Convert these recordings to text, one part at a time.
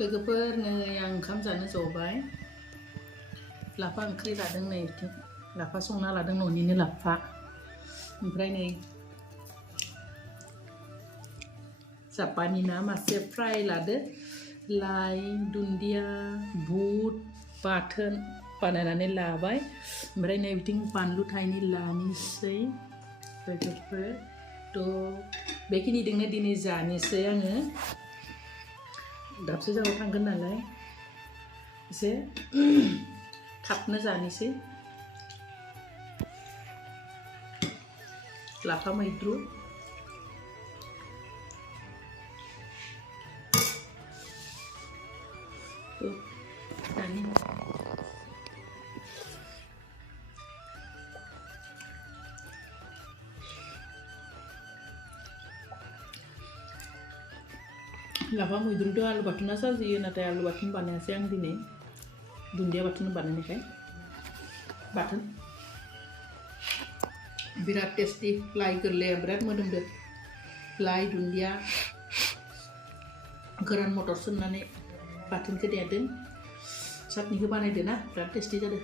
लोगोफोर नै आं ओंखाम जानो जबाय लाफा ओंख्रि लादों नै लाफा संना लादों न'निनो लाफा ओमफ्राय नै जापानि ना मासे फ्राय लादो लाइ दुन्दिया बुट बाथोन बानायनानै लाबाय ओमफ्राय नै बिथिं बानलु थाइनै लानोसै लोगोफोर थ' बेखिनिजोंनो दिनै जानोसै आङो दाबसे जायगायाव थांगोन नालाय एसे थाबनो जानोसै लाफा मैद्रु दानि लाफा मैद्रुजों आलु बाथोना साजियो नाथाय आलु बाथोन बानायासै आं दिनै दुन्दिया बाथोन बानायनायखाय बाथोन बिराद टेस्टि लाइ गोरलैया बिराद मोदोमदो लाइ दुन्दिया गोरान मटर सोमनानै बाथोनखौ देदों चाटनिखौ बानायदो ना बिराद टेस्टि जादों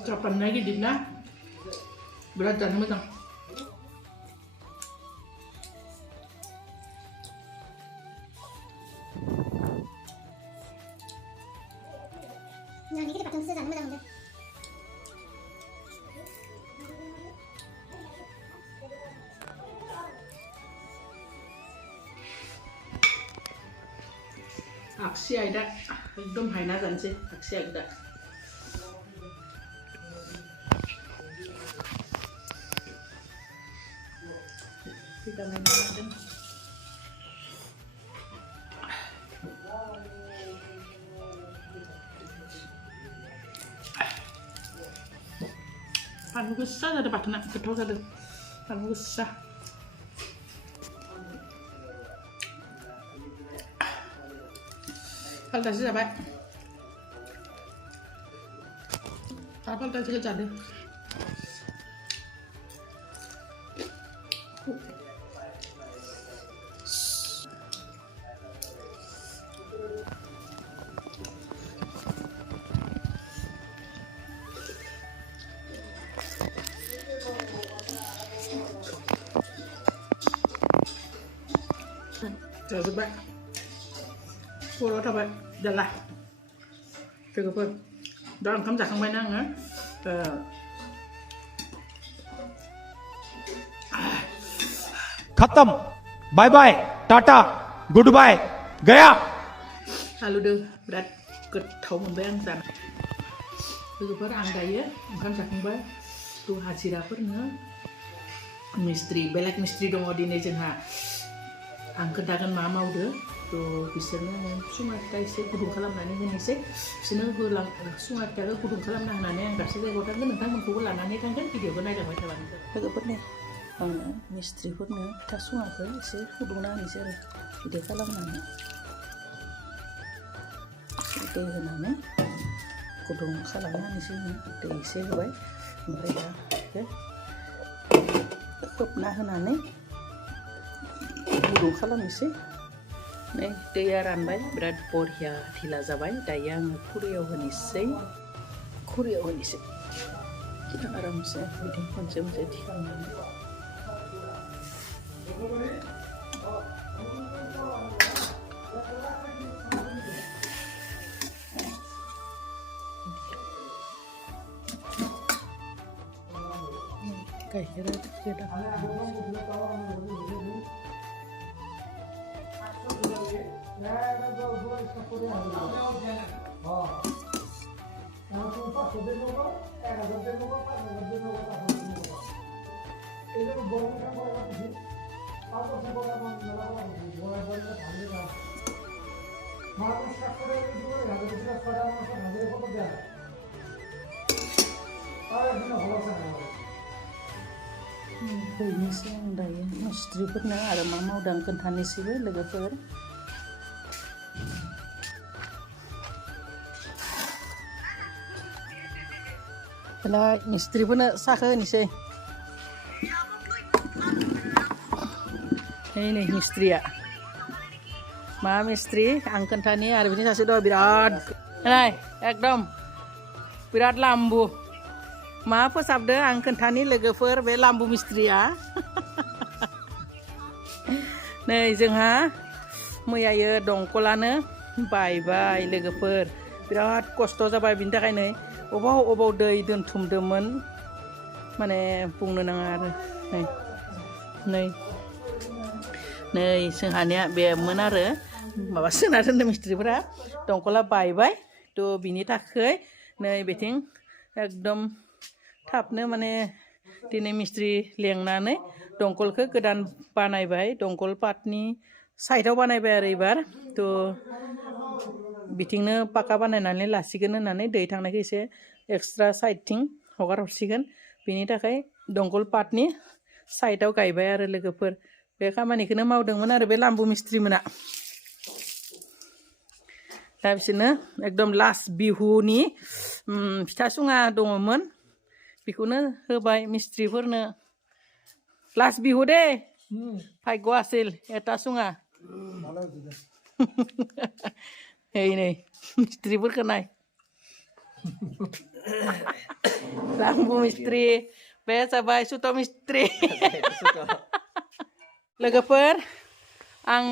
Kapan lagi Dina? Berat dan metang. Nah, ini kita pakai susu dan metang. Aksi ada, एकदम हायना जानोसै aksi ada. Kita main makan. Paling besar ada badan nak kedua ada. Paling besar. Hal tadi apa? Apa tadi kita jadi? Coba pulau apa jalan coba dalam kamu jangan main nang खत्म बाय बाय tata good बाय गया Halo deh berat ketau membeli sana coba anda ya bukan jalan tuh hajirapernya mistri belak mistri dong di nejenha ang kedagan mama udah tuh biasanya cuma kayak sih kudung kalam nani ini sih biasanya gue lang cuma kayak kudung kalam nani yang kasih gue kan tentang mengkubu nani kan video gue naik macam mana agak bener mistri pun nih tak cuma kayak sih kudung nani sih video kalam nani itu nani kudung kalam nani sih deh sih gue mereka ya kepnah nani गुदुं खालामनोसै नै दैया रानबाय बिराद बरिया ढिला जाबाय दायो आङो खुरैयाव होनोसै आरामसे बिदि खनसे खनसे थिखांनानै गाइखेरा गोदान Ini sih yang daya mesti मिस्ट्रिफोरनो आरो मा मावदों खोन्थानोसैबो लोगोफोर दालाय मिस्ट्रिफोरनो साखो होनोसै नै मिस्ट्रिया मा मिस्ट्रि आं खोन्थानि आरो बिनि सासे दं बिराद नाय एकदम बिराद लाम्बु मा फोसाबदो आं खोन्थानि लोगोफोर बे लाम्बु मिस्ट्रिया नै जोंहा मैयायो दंखलानो बायबाय लोगोफोर बिराद खस्थ' जाबाय बिनि थाखायनो अबाव दै दोनथुमदोंमोन माने बुंनो नाङा आरो नै जोंहानिया बेमोन आरो माबा सोना दोनदों मिस्ट्रिफोरा दंखला बायबाय थ' बिनि थाखाय नै बेथिं एकदम थाबनो माने दिनै मिस्ट्रि लेंनानै दंखलखौ गोदान बानायबाय दंखल पाटनि साइडआव बानायबाय आरो एबार थ' बिथिंनो पाका बानायनानै लासिगोन होननानै दै थांनायखौ एसे एक्सट्रा साइडथिं हगार हरसिगोन बिनि थाखाय दंखल पाटनि साइडआव गायबाय आरो लोगोफोर बे खामानिखौनो मावदोंमोन आरो बे लाम्बु मिस्ट्रिमोना दा बिसोरनो एकदम लास्ट बिहुनि फिथा सुङा दङमोन बेखौनो होबाय मिस्ट्रिफोरनो लास्ट बिहु दे भाग्य आसिल एटा सुङा नै मिस्ट्रिफोरखौ नाय लाम्बु मिस्ट्रि बे जाबाय सुत' मिस्ट्रि लोगोफोर आं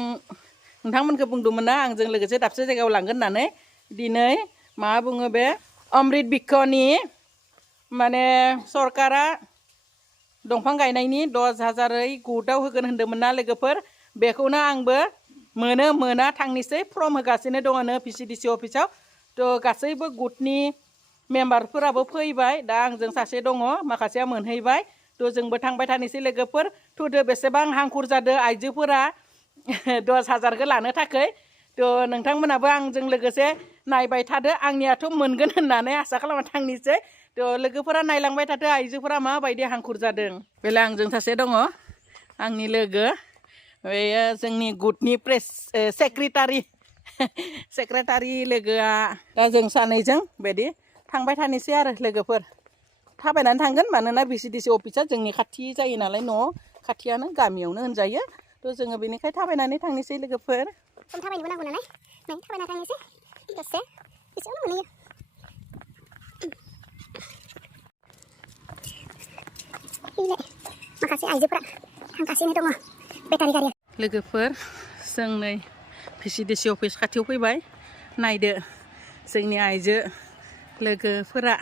नोंथांमोनखौ बुंदोंमोन ना आंजों लोगोसे दाबसे जायगायाव लांगोन होननानै दिनै मा बुङो बे अमृत बिक्षनि माने सरकारा दंफां गायनायनि 10,000 गुटआव होगोन होनदोंमोन ना लोगोफोर बेखौनो आंबो मोना थांनोसै फर्म होगासिनो दङनो VCDC अफिसाव थ' गासैबो गुटनि मेम्बारफोराबो फैबाय दा आंजों सासे दङ माखासेया मोनहैबाय थ' जोंबो थांबाय थानोसै लोगोफोर थुदो बेसेबां हांखुर जादो आइजोफोरा 10,000खौ लानो थाखाय थ' नोंथांमोनाबो आंजों लोगोसे नायबाय थादो आंनियाथ' मोनगोन होननानै आसा खालामना थांनोसै थ' लोगोफोरा नायलांबाय थादो आइजोफोरा माबायदि हांखुर जादों बेला आंजों सासे दङ आंनि लोगो बेयो जोंनि गुटनि सेक्रेटारि लोगोआ दा जों सानैजों बिदि थांबाय थानोसै आरो लोगोफोर थाबायनानै थांगोन मानोना VCDC अफिसा जोंनि खाथि जायो नालाय न' खाथियानो गामियावनो होनजायो थ' जोङो बेनिखाय थाबायनानै थांनोसै लोगोफोर थाबायनोबो नांगौ नालाय नै थाबायना थांनोसै दसे एसेयावनो मोनहैयो माखासे आइजोफोरा थांगासिनो दङ बेटारि गारिया लोगोफोर जों नै VCDC अफिस खाथियाव फैबाय नायदो जोंनि आइजो लोगोफोरा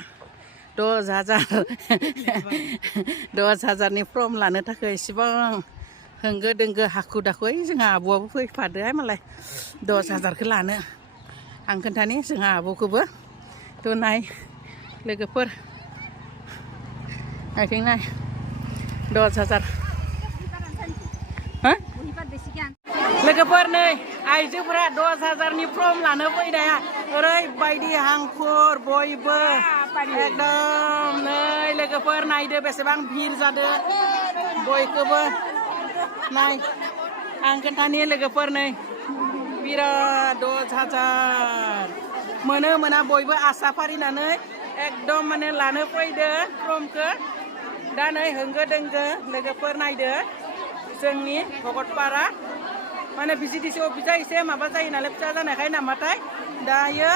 10,000नि फर्म लानो थाखाय इसेबां होंगो दोंगो हाखु दाखु जोंहा आब'आबो फैफादोहाय मालाय 10,000खौ लानो आं खोन्थानि जोंहा आब'खौबो थ' नाय लोगोफोर आथिं नाय 10,000 लोगोफोर नै आइजोफोरा 10,000नि फर्म लानो फैनाया ओरैबायदि हांखुर बयबो एकदम नै लोगोफोर नायदो बेसेबां भिर जादो बयखौबो नाय आं खोन्थानि लोगोफोर नै बिराद 10,000 मोना बयबो आसा फारिनानै एकदम माने लानो फैदो फर्मखौ दा नै होंगो दोंगो लोगोफोर नायदो जोंनि भगतपारा माने VCDC अफिसा एसे माबा जायो नालाय फिसा जानायखाय नामाथाय दायो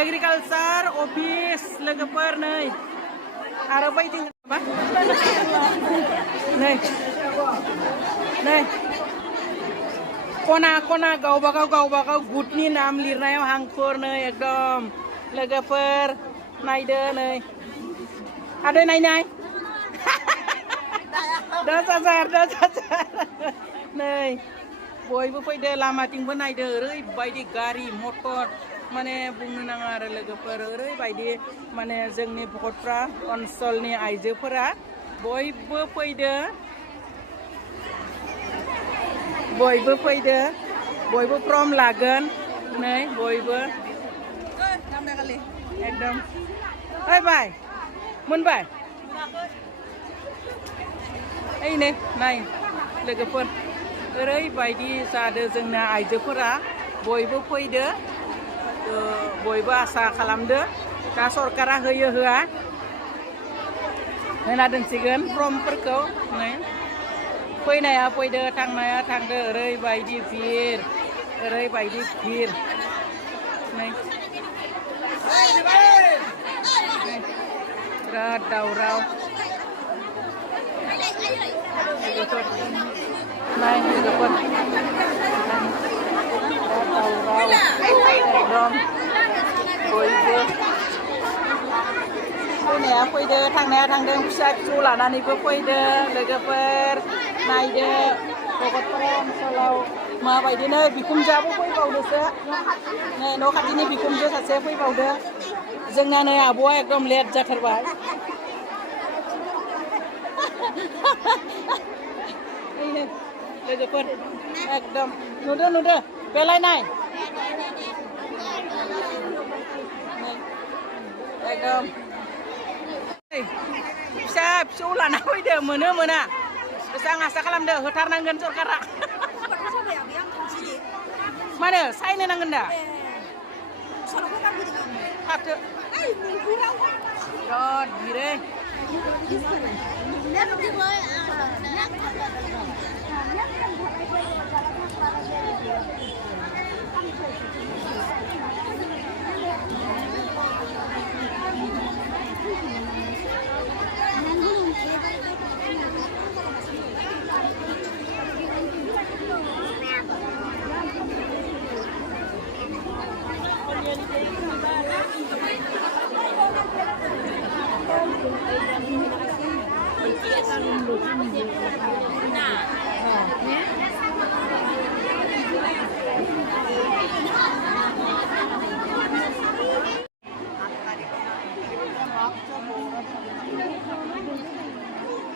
एग्रिकालचार अफिस लोगोफोर नै आरो बैथिं नै खना गावबागाव गुटनि नाम लिरनायाव हांखुर नै एकदम लोगोफोर नायदो नै आदै नायनाय 10,000 नै बयबो फैदो लामाथिंबो नायदो ओरैबायदि गारि मटर माने बुंनो नाङा आरो लोगोफोर ओरैबायदि माने जोंनि भगतपारा ओनसोलनि आइजोफोरा बयबो फैदो बयबो फर्म लागोन नै बयबो एकदम फैबाय मोनबाय ओइ नै नाय लोगोफोर ओरैबायदि जादो जोंना आइजोफोरा बयबो फैदो बयबो आसा खालामदो दा सरकारा होयो होआ होना दोनसिगोन फर्मफोरखौ नै फैनाया फैदो थांनाया थांदो ओरैबायदि भिर नै बिराद दावराव लोगोफोर नाय लोगोफोर एकदम बयबो फैनाया फैदो थांनाया थांदों फिसा फिसौ लानानैबो फैदो लोगोफोर नायदो भगतपारा ओनसोलाव माबायदिनो बिखुमजोआबो फैबावदोसो नै न' खाथिनि बिखुमजो सासे फैबावदो जोंना नै आब'आ एकदम लेट जाथारबाय लोगोफोर एकदम नुदो बेलायनाय एकदम फिसा फिसौ लाना फैदो मोना बेसां आसा खालामदो होथारनांगोन सरकारा मानो सायनो नांगोन दा फाथो बिराद भिरै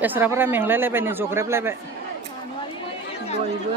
बेस्राफोरा मेंलायलायबाय नै जग्रेबलायबाय बयबो